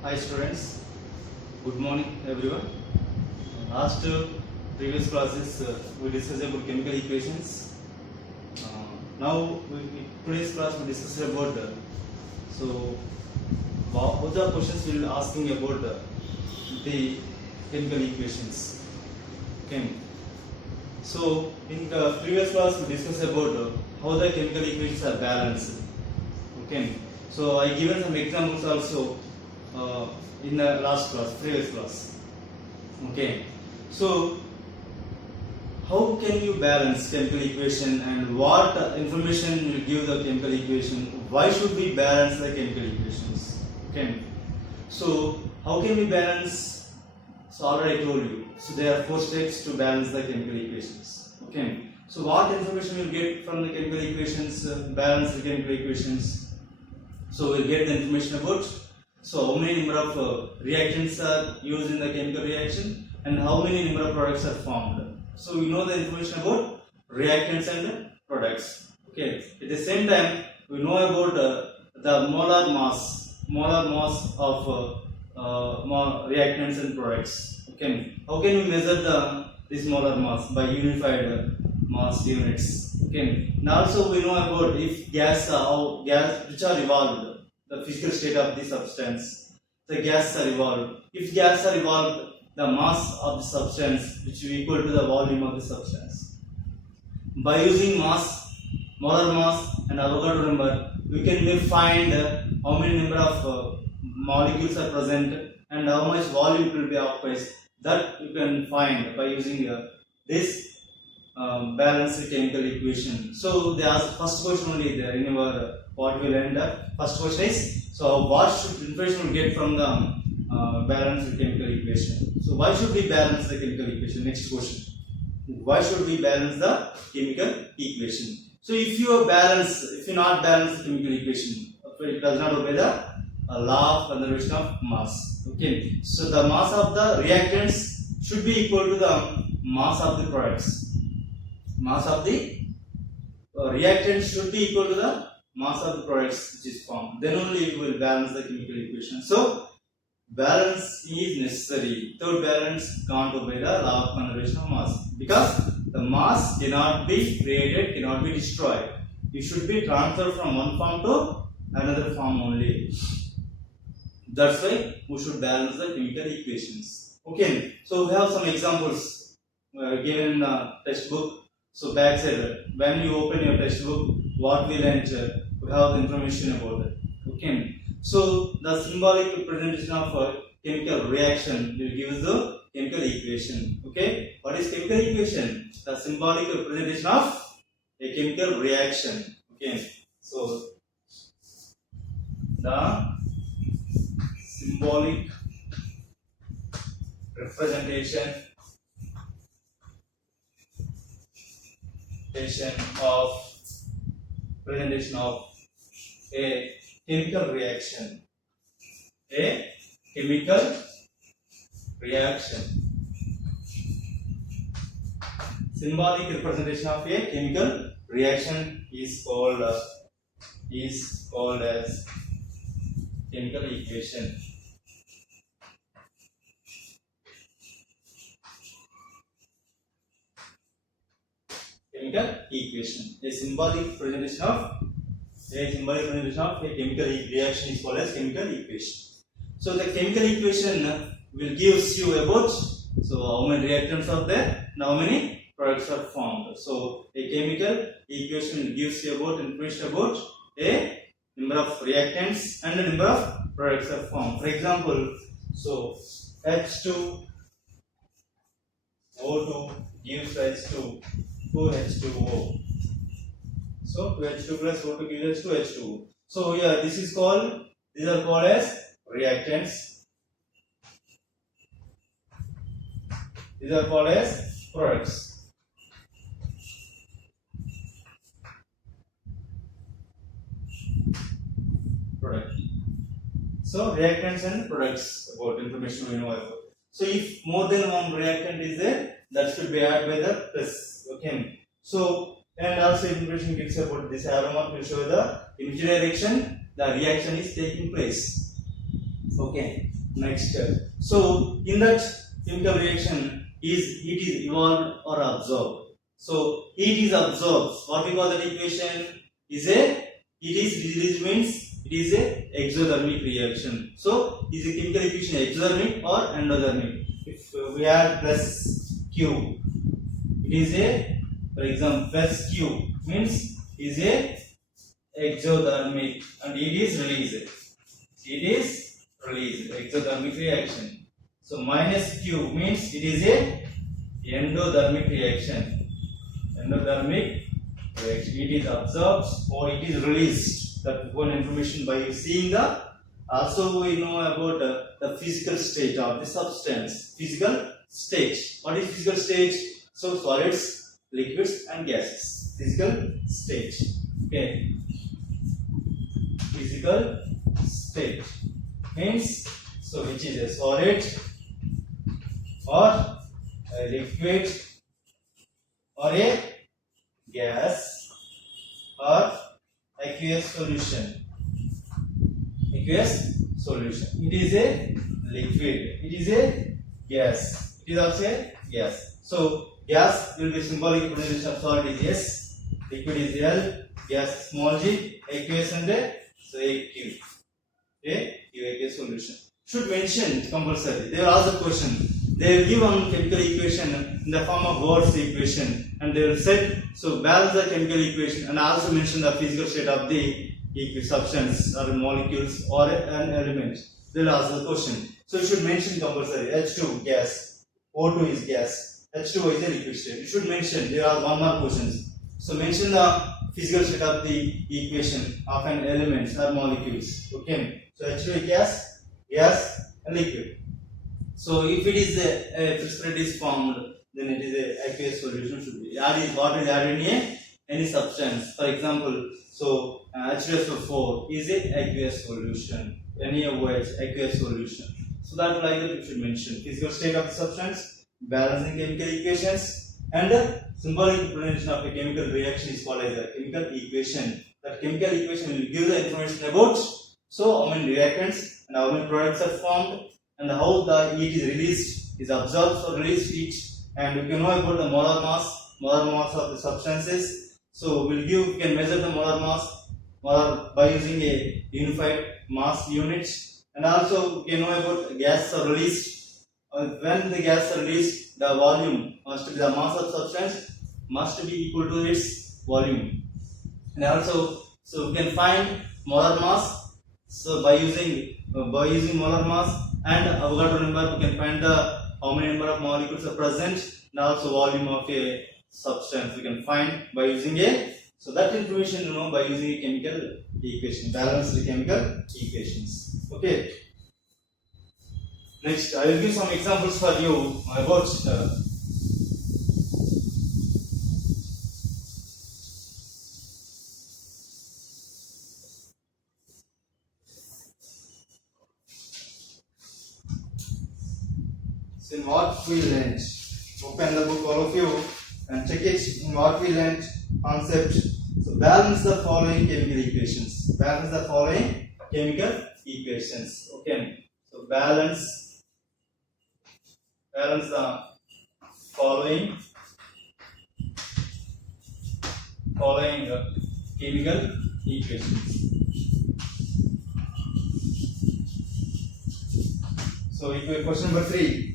Hi students, good morning everyone. Last previous classes we discussed about chemical equations. Now today's class we discuss about so what the questions we will asking about the chemical equations. Okay. So in the previous class we discussed about how the chemical equations are balanced. Okay. So I given some examples also in the last class, previous class. Okay. So how can you balance chemical equation and what information will give the chemical equation? Why should we balance the chemical equations? Okay. So how can we balance? So already I told you. So there are 4 steps to balance the chemical equations. Okay. So what information we'll get from the chemical equations? Balance the chemical equations. So we'll get the information about how many number of reactions are used in the chemical reaction and how many number of products are formed. So we know the information about reactants and products. Okay. At the same time, we know about the molar mass of reactants and products. Okay. How can we measure this molar mass? By unified mass units. Okay. And also we know about if gas which are evolved, the physical state of the substance. The gas are evolved. If gas are evolved, the mass of the substance which is equal to the volume of the substance. By using molar mass and Avogadro number, we can find how many number of molecules are present and how much volume will be occupied. That you can find by using this balanced chemical equation. So they ask first question only there in our what we learned. First question is, so what should information we get from the balanced chemical equation? So why should we balance the chemical equation? Next question. Why should we balance the chemical equation? So if you not balance the chemical equation, it does not obey the law of conservation of mass. Okay. So the mass of the reactants should be equal to the mass of the products. Mass of the reactants should be equal to the mass of the products which is formed. Then only you will balance the chemical equation. So balance is necessary. Without balance, can't obey the law of conservation of mass, because the mass cannot be created, cannot be destroyed. It should be transferred from one form to another form only. That's why we should balance the chemical equations. Okay. So we have some examples given in the textbook. So backside, when you open your textbook, what we learned, we have the information about it. Okay. So the symbolic representation of chemical reaction will give us the chemical equation. Okay. What is chemical equation? The symbolic representation of a chemical reaction. Okay. So the symbolic representation of a chemical reaction. A chemical reaction. Symbolic representation of a chemical reaction is called as chemical equation. Chemical equation. A symbolic representation of a chemical reaction is called as chemical equation. So the chemical equation will gives you about how many reactants are there and how many products are formed. So a chemical equation gives you about information about a number of reactants and a number of products are formed. For example, so H2O2 gives rise to 2H2O. So 2H2 plus O2 gives us 2H2O. So yeah, these are called as reactants. These are called as products. So reactants and products, about information we know about. So if more than one reactant is there, that should be added by the plus. Okay. So and also information gives about this arrow mark will show in which direction the reaction is taking place. Okay, next. So in that chemical reaction, heat is evolved or absorbed. So heat is absorbed. What we call that equation is a heat is released means it is a exothermic reaction. So is a chemical equation exothermic or endothermic? If we add plus Q, it is a, for example, plus Q means is a exothermic and it is released. It is released, exothermic reaction. So minus Q means it is a endothermic reaction. Endothermic reaction. It is absorbed or it is released. That one information by seeing the. Also we know about the physical state of the substance. Physical state. What is physical state? So solids, liquids and gases. Physical state. Okay. Physical state means so which is a solid or a liquid or a gas or aqueous solution. Aqueous solution. It is a liquid. It is a gas. It is also a gas. So gas will be symbolic representation of solid is S, liquid is L, gas small g, aqueous and a so AQ. Aqueous solution. Should mention compulsory. They will ask the question. They will give one chemical equation in the form of Words equation and they will set so balance the chemical equation and also mention the physical state of the substance or molecules or an element. They will ask the question. So you should mention compulsory. H2 gas, O2 is gas, H2O is a liquid state. You should mention. There are one more questions. So mention the physical state of the equation of an element or molecules. Okay. So H2 is gas and liquid. So if it is a precipitate is formed, then it is a aqueous solution should be. What is added in any substance. For example, so H2SO4 is a aqueous solution. NaOH aqueous solution. So that like that you should mention physical state of the substance, balancing chemical equations, and the symbolic representation of a chemical reaction is called as a chemical equation. That chemical equation will give the information about so how many reactants and how many products are formed and how the heat is released, is absorbed or released heat, and we can know about the molar mass of the substances. So we can measure the molar mass by using a unified mass unit, and also we can know about gas are released. When the gas are released, the volume must be the mass of substance must be equal to its volume, and also so we can find molar mass. So by using molar mass and Avogadro number, we can find the how many number of molecules are present and also volume of a substance we can find by using a. So that information you know by using a chemical equation, balanced chemical equations. Okay. Next, I will give some examples for you about in what we learned. Open the book, all of you, and check it in what we learned concept. So balance the following chemical equations. Balance the following chemical equations. Okay. So balance the following chemical equations. So question number 3.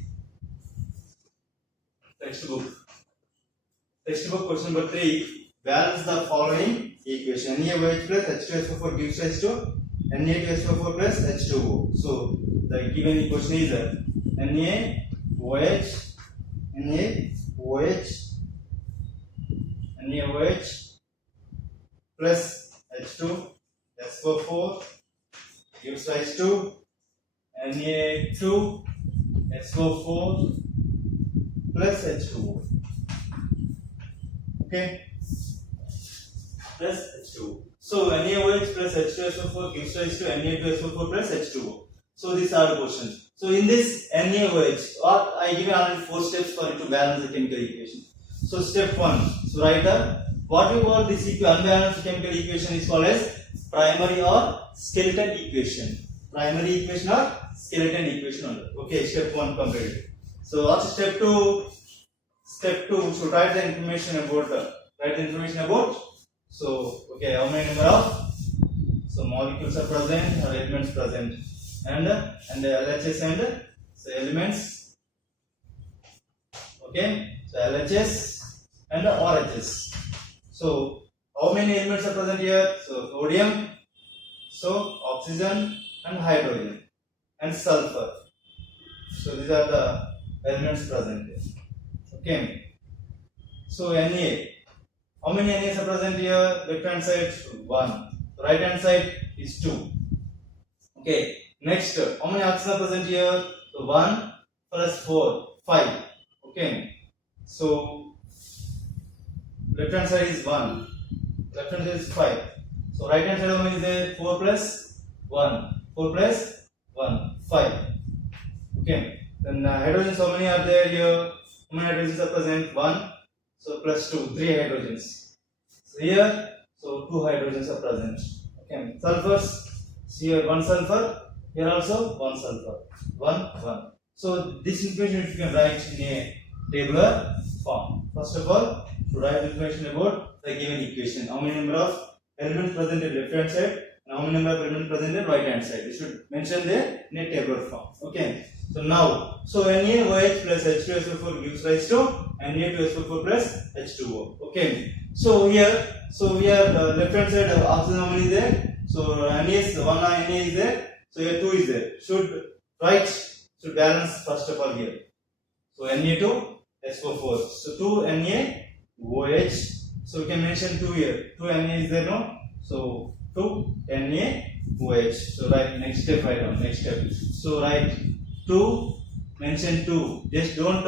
Textbook question number 3. Balance the following equation. NaOH plus H2SO4 gives rise to Na2SO4 plus H2O. So the given equation is NaOH plus H2SO4 gives rise to Na2SO4 plus H2O. Okay, plus H2O. So NaOH plus H2SO4 gives rise to Na2SO4 plus H2O. So these are the questions. So in this NaOH, I give already 4 steps for you to balance the chemical equation. So step 1. So write down what we call this unbalanced chemical equation is called as primary or skeleton equation. primary equation or skeleton equation only. Okay, step 1 completed. So what's step 2? Step 2 should write the information about so okay, how many number of molecules are present or elements present, and the LHS and so elements. Okay, so LHS and RHS. So how many elements are present here? So sodium, so oxygen and hydrogen and sulfur. So these are the elements present here. Okay. So Na. How many NAs are present here? Left hand side 1. Right hand side is 2. Okay. Next, how many oxygen are present here? So 1 plus 4, 5. Okay. So left hand side is 1. Left hand side is 5. So right hand side how many is there? 4 plus 1. 4 plus 1, 5. Okay. Then hydrogens, how many are there here? How many hydrogens are present? 1. So plus 2, 3 hydrogens. So here, so 2 hydrogens are present. Okay. Sulfurs, here 1 sulfur, here also 1 sulfur. 1, 1. So this information you can write in a tabular form. First of all, to write information about the given equation. How many number of elements present at left hand side and how many number of elements present at right hand side. You should mention there in a tabular form. Okay. So now, so NaOH plus H2SO4 gives rise to Na2SO4 plus H2O. Okay. So here, so we are left hand side oxygen how many is there? So Na is 1 Na is there. So here 2 is there. Should balance first of all here. So Na2SO4. So 2 NaOH. So we can mention 2 here. 2 Na is there, no? So 2 NaOH. So write next step, write down next step. So write 2, mention 2. Just don't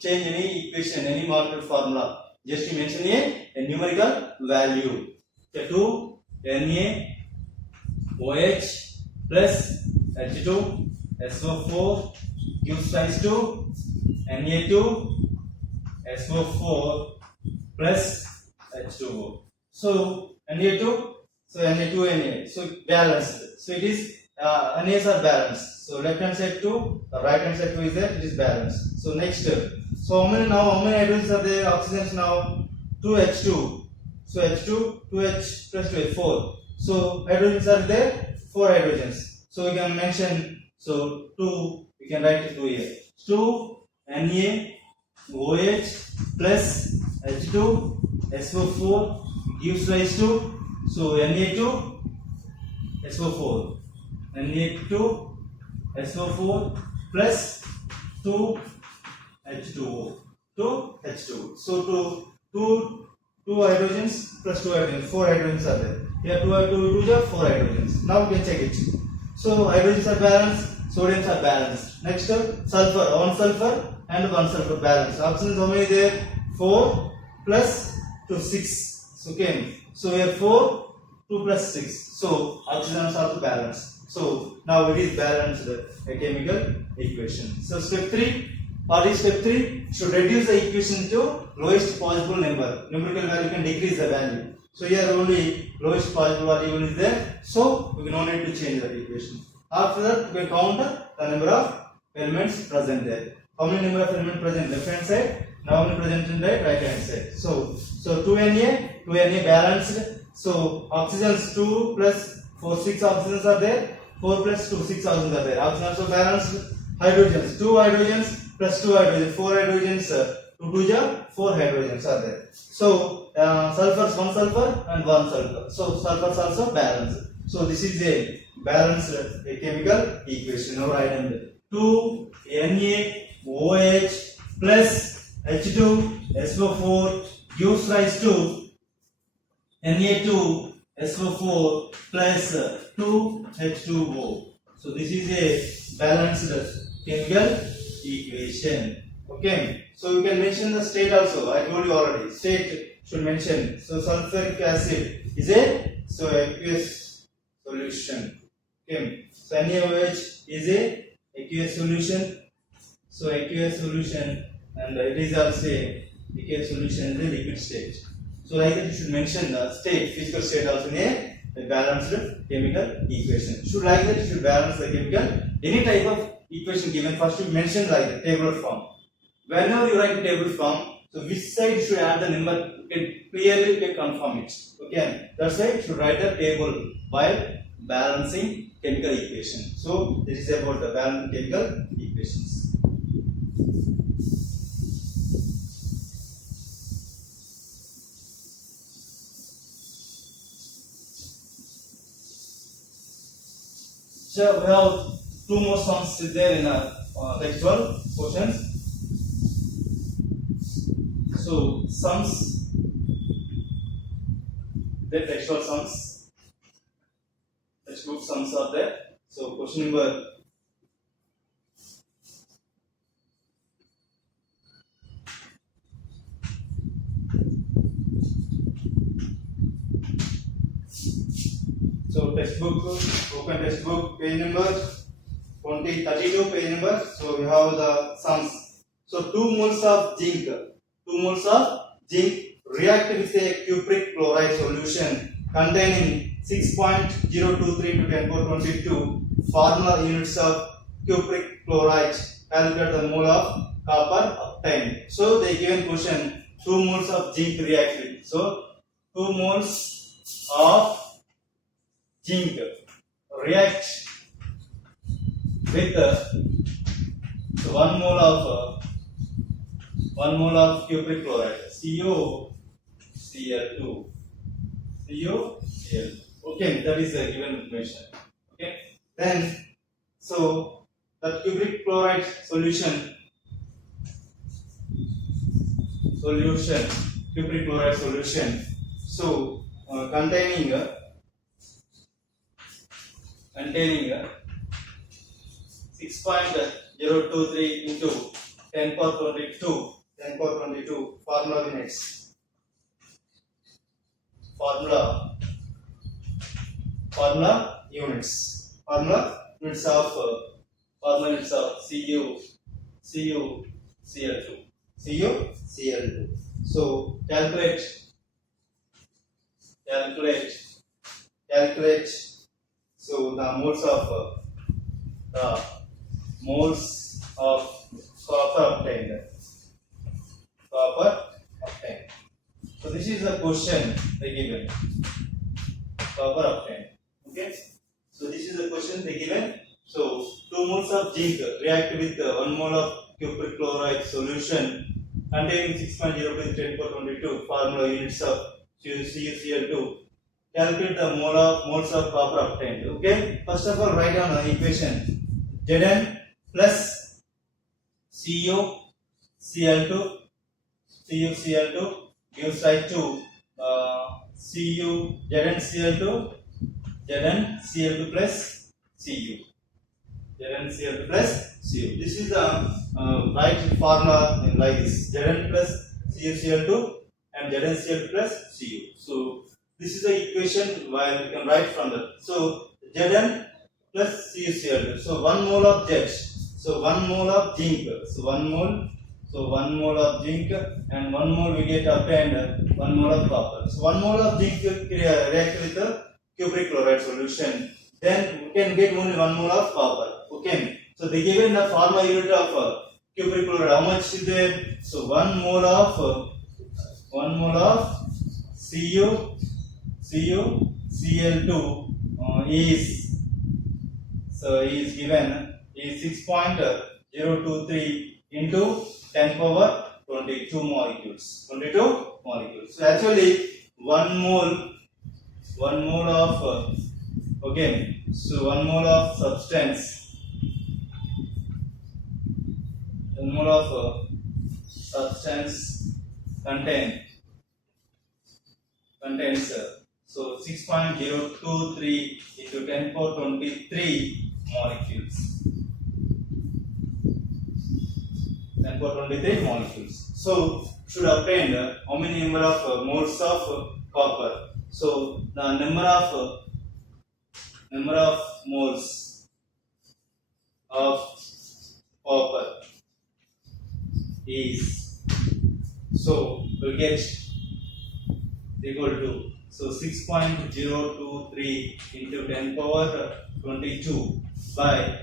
change any equation, any molecular formula. Just mention a numerical value. So 2 NaOH plus H2SO4 gives rise to Na2SO4 plus H2O. So Na2, so Na2 Na. So balanced. So it is NAs are balanced. So left hand side 2, the right hand side 2 is there, it is balanced. So next step. So how many hydrogens are there? Oxygens now 2H2. So H2, 2H plus 2H, 4. So hydrogens are there, 4 hydrogens. So we can mention, so 2, we can write 2 here. 2 NaOH plus H2SO4 gives rise to, so Na2SO4. Na2SO4 plus 2H2O. 2H2O. So 2 hydrogens plus 2 hydrogens. 4 hydrogens are there. Here 2 are 4 hydrogens. Now we can check it. So hydrogens are balanced, sodiums are balanced. Next sulfur, 1 sulfur and 1 sulfur balanced. Oxygens how many there? 4 plus 2, 6. Okay. So here 4, 2 plus 6. So oxygen is also balanced. So now it is balanced chemical equation. So step 3. What is step 3? Should reduce the equation to lowest possible number. Numerical value can decrease the value. So here only lowest possible value is there. So we no need to change that equation. After that, we can count the number of elements present there. How many number of elements present left hand side? Now how many present in the right hand side? So 2 Na balanced. So oxygens 2 plus 4, 6 oxygens are there. 4 plus 2, 6 oxygens are there. Oxygen also balanced. Hydrogens, 2 hydrogens plus 2 hydrogens, 4 hydrogens, 2 to 4 hydrogens are there. So sulfurs, 1 sulfur and 1 sulfur. So sulfurs also balanced. So this is a balanced chemical equation. Now write down 2 NaOH plus H2SO4 gives rise to Na2SO4 plus 2H2O. So this is a balanced chemical equation. Okay. So you can mention the state also. I told you already. State should mention. So sulfuric acid is a aqueous solution. Okay. So NaOH is a aqueous solution. So aqueous solution, and it is also a aqueous solution in the liquid state. So like that you should mention the state, physical state also in a a balanced chemical equation. Should like that, should balance the chemical. Any type of equation given, first you mention like the tabular form. Whenever you write table form, so which side should add the number, you can clearly confirm it. Okay, that's why you should write the table while balancing chemical equation. So this is about the balancing chemical equations. So we have two more sums there in our textual questions. So sums, the textual sums, textbook sums are there. So question number textbook, open textbook, page number 32, page number. So we have the sums. So 2 moles of zinc, 2 moles of zinc react with a cupric chloride solution containing 6.023 to 10 power 22 formula units of cupric chloride. Calculate the mole of copper obtained. So they given question 2 moles of zinc react with. So 2 moles of zinc react with 1 mole of cupric chloride, CuCl2. Okay, that is the given information. Okay, then so the cupric chloride solution, cupric chloride solution. So containing 6.023 into 10 power 22 formula units. Formula units of CuCl2. So calculate. So the moles of copper obtained. So this is the question they given. Copper obtained. Okay. So this is the question they given. So 2 moles of zinc react with 1 mole of cupric chloride solution containing 6.0 to 10 power 22 formula units of CuCl2. Calculate the moles of copper obtained. Okay. First of all, write down the equation. Zn plus CuCl2 gives rise to ZnCl2 plus Cu. This is the right formula like this. Zn plus CuCl2 and ZnCl2 plus Cu. So this is the equation where we can write from that. So Zn plus CuCl2. So 1 mole of Z. So 1 mole of zinc. So 1 mole of zinc and 1 mole we get obtained 1 mole of copper. So 1 mole of zinc react with the cupric chloride solution. Then we can get only 1 mole of copper. Okay. So they given the formula unit of cupric chloride. How much is there? So 1 mole of CuCl2 is given is 6.023 into 10 power 22 molecules. So actually 1 mole of so 1 mole of substance. 1 mole of substance contains so 6.023 into 10 power 23 molecules. 10 power 23 molecules. So should obtain how many number of moles of copper. So the number of moles of copper is, so we'll get equal to So 6.023 into 10 power 22 by,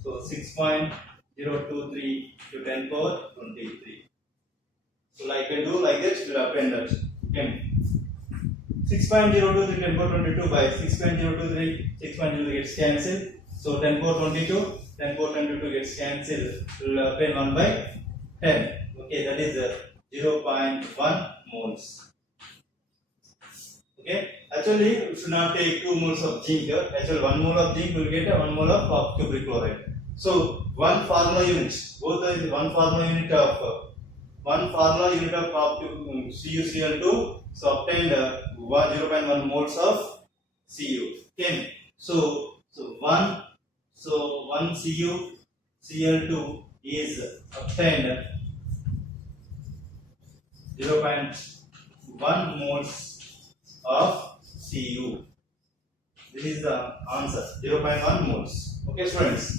so 6.023 to 10 power 23. So like I do like this, we'll append that. Okay. 6.023 10 power 22 by 6.023, 6.023 gets cancelled. So 10 power 22, 10 power 22 gets cancelled. We'll append 1 by 10. Okay, that is 0.1 moles. Okay, actually we should not take 2 moles of zinc. Actually 1 mole of zinc will get 1 mole of cupric chloride. So one formula unit, both are one formula unit of CuCl2. So obtained 0.1 moles of Cu. Okay, so 1 CuCl2 is obtained 0.1 moles of Cu. This is the answer, 0.1 moles. Okay, students.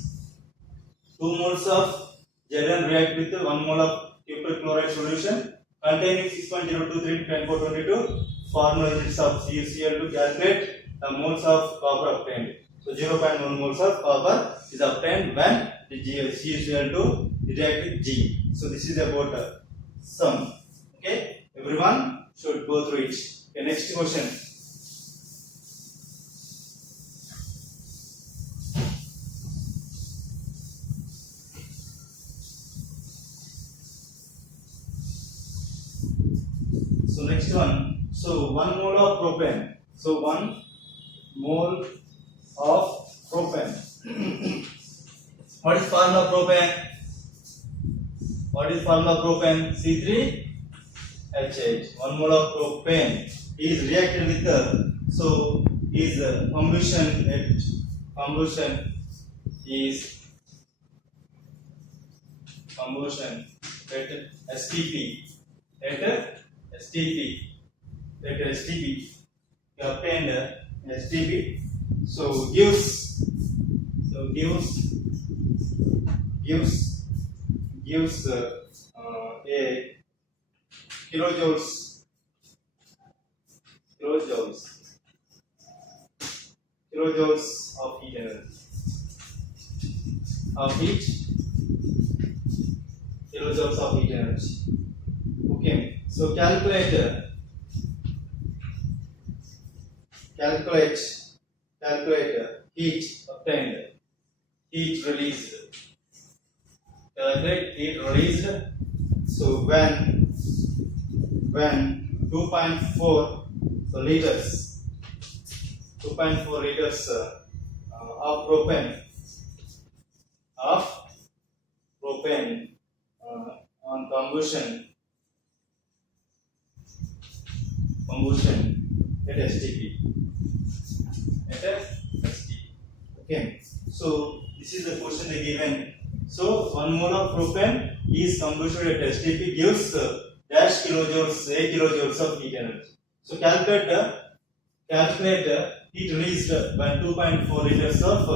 2 moles of Zn react with 1 mole of cupric chloride solution containing 6.023 10 power 22. Formula units of CuCl2. Calculate the moles of copper obtained. So 0.1 moles of copper is obtained when the CuCl2 react with G. So this is about sum. Okay, everyone should go through it. Okay, next question. So next one. So 1 mole of propane. So 1 mole of propane. What is formula of propane? What is formula of propane? C3H8. 1 mole of propane is reacted with combustion at STP. You obtained STP. So gives a kilojoules of heat energy. Kilojoules of heat energy. Okay, so calculate heat obtained, heat released. Calculate heat released. So when 2.4 liters of propane on combustion at STP. Okay, so this is the question they given. So 1 mole of propane is combusted at STP gives dash kilojoules, a kilojoules of heat energy. So calculate heat released by 2.4 liters of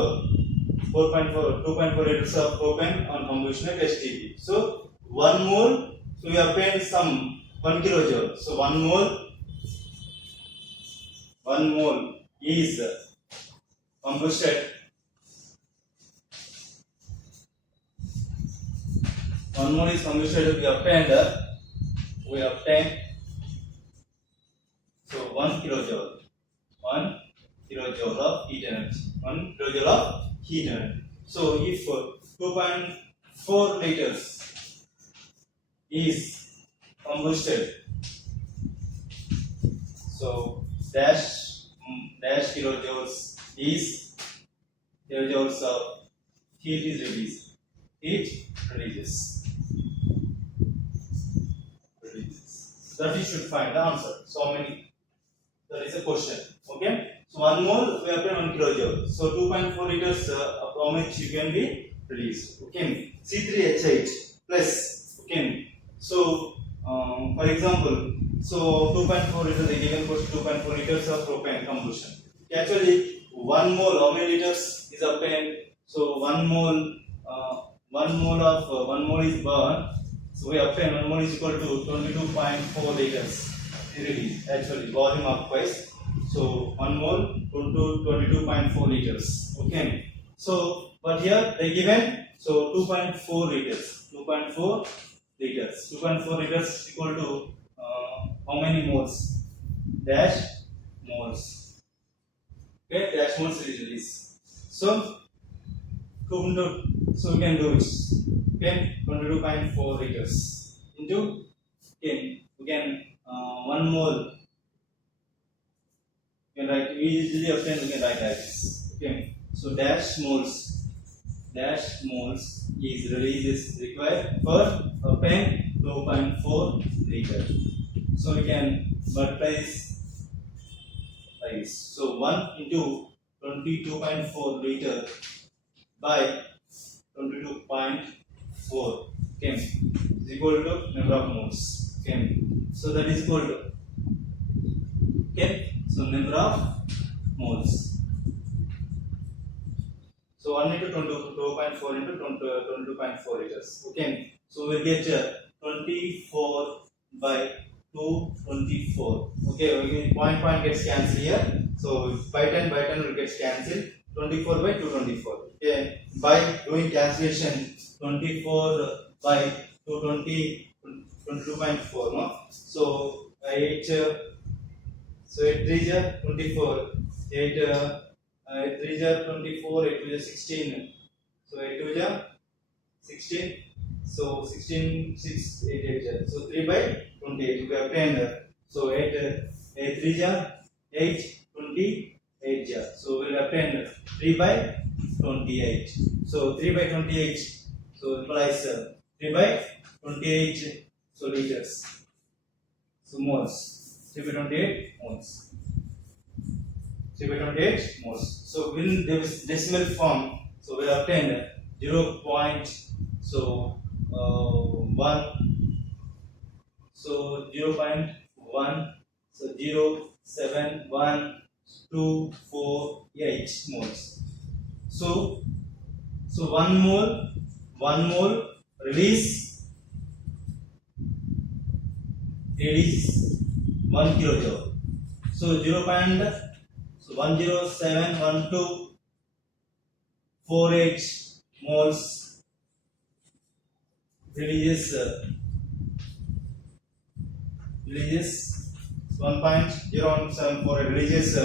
2.4 liters of propane on combustion at STP. So 1 mole, so we obtained some 1 kilojoule. So 1 mole is combusted. 1 mole is combusted. We obtained so 1 kilojoule of heat energy. 1 kilojoule of heat energy. So if 2.4 liters is combusted, so dash kilojoules is kilojoules of heat is released. Heat releases. That you should find the answer. So how many? That is a question. Okay. So 1 mole we obtain 1 kilojoule. So 2.4 liters of how much you can be released. Okay. C3H8 plus. Okay. So for example, so 2.4 liters they given for 2.4 liters of propane combustion. Actually 1 mole how many liters is obtained? So 1 mole is burned. So we obtain 1 mole is equal to 22.4 liters. release. Actually, volume of twice. So 1 mole to 22.4 liters. Okay. So, but here they given so 2.4 liters. 2.4 liters. 2.4 liters equal to how many moles? Dash moles. Okay, dash moles is release. So, so we can do it. Okay, 22.4 liters into we can 1 mole. We can write, we easily obtain, we can write like this. Okay, so dash moles is release is required for obtain 2.4 liter. So we can multiply this like this. So 1 into 22.4 liter by 22.4 is equal to number of moles. So that is equal to so number of moles. So 1 into 22.4 into 22.4 liters. So we'll get 24 by 224. Point gets cancelled here. So by 10 will get cancelled. 24 by 224. By doing cancellation, 24 by 220, 22.4. No? So 8. So 8 3 is 24. 8 3 is 24. 8 2 is 16. So 8 2 is 16. So 16 6 8 8. So 3 by 28. We obtained. So 8 3 is 8 28. So we will obtain 3 by 28. So 3 by 28. So implies 3 by 28. So liters. So moles. 3 by 28 moles. 3 by 28 moles. So in this decimal form, so we will obtain 0. So 1. So 0.1. So 0 7 1 2 4 8 moles. So 1 mole release 1 kilojoule. So 1071248 moles releases 1.0174 releases so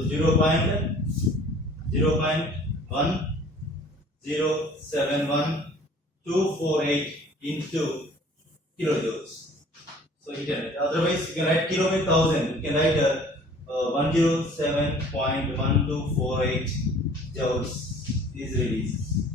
0.0711248 into kilojoules. So otherwise you can write kilo by 1000. You can write 107.1248 joules is released.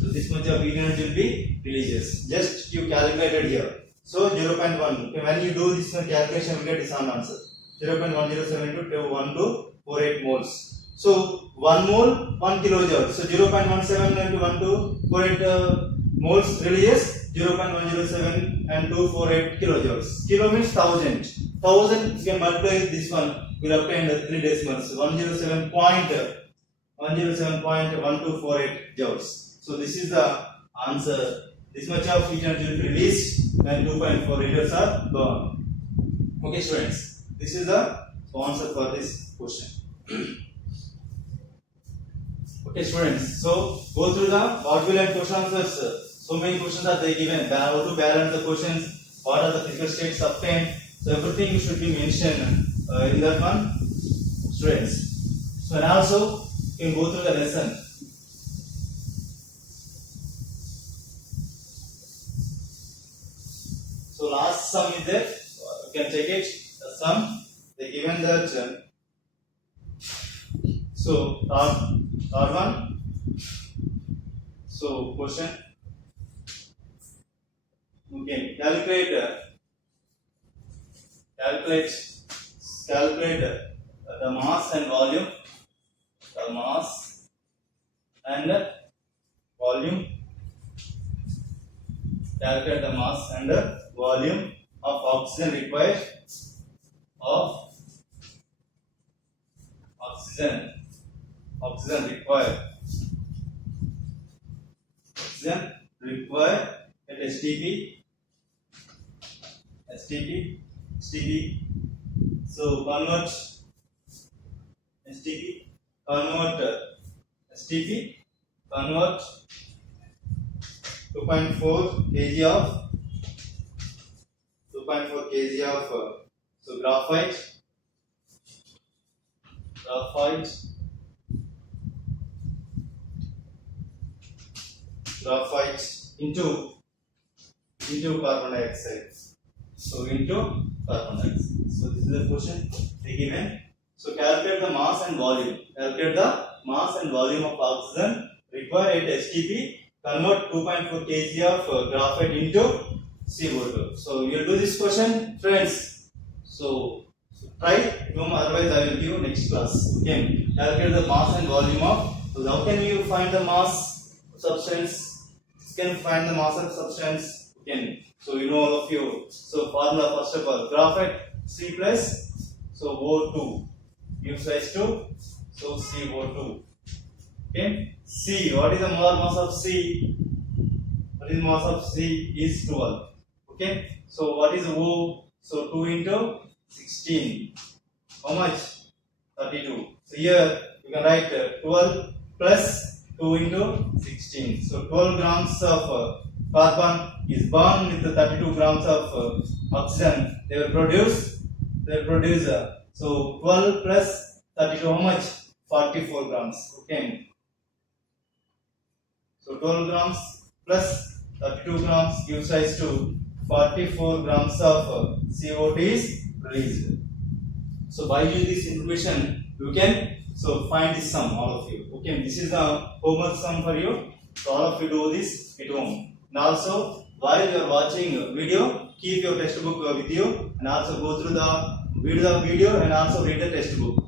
So this much of energy will be releases. Just you calculated here. So 0.1. When you do this calculation, you get this answer. 0.107 into 1248 moles. So 1 mole 1 kilojoule. So 0.17 into 1248 moles releases 0.107 and 248 kilojoules. Kilo means 1000. 1000 you can multiply this one. We'll obtain 3 decimals. 107.1248 joules. So this is the answer. This much of heat energy will be released when 2.4 liters are burned. Okay, students. This is the answer for this question. Okay, students. So go through the module and question answers. So many questions are they given. How to balance the questions? What are the physical states obtained? So everything should be mentioned in that one, students. So and also you can go through the lesson. So last sum is there. You can check it. The sum they given that. So third one. So question. Okay, calculate the mass and volume. The mass and volume. Calculate the mass and volume of oxygen required oxygen required at STP STP. So convert STP, convert STP, convert 2.4 kg of 2.4 kg of so graphite into carbon dioxide. So into carbon dioxide. So this is the question they given. So calculate the mass and volume. Calculate the mass and volume of oxygen required at STP. Convert 2.4 kg of graphite into CO2. So you will do this question, friends. So try. Otherwise, I will give you next class. Okay. Calculate the mass and volume of. So how can you find the mass of substance? You can find the mass of substance. Okay. So you know all of you. So formula first of all, graphite C plus so O2 gives rise to so CO2. Okay. C. What is the molar mass of C? What is the mass of C? Is 12. Okay. So what is O? So 2 into 16. How much? 32. So here you can write 12 plus 2 into 16. So 12 grams of carbon is burned with the 32 grams of oxygen. They will produce. So 12 plus 32, how much? 44 grams. Okay. So 12 grams plus 32 grams gives rise to 44 grams of CO2 is released. So by using this information, you can so find this sum, all of you. Okay, this is the homework sum for you. So all of you do this at home. And also, while you are watching video, keep your textbook with you, and also go through the video and also read the textbook.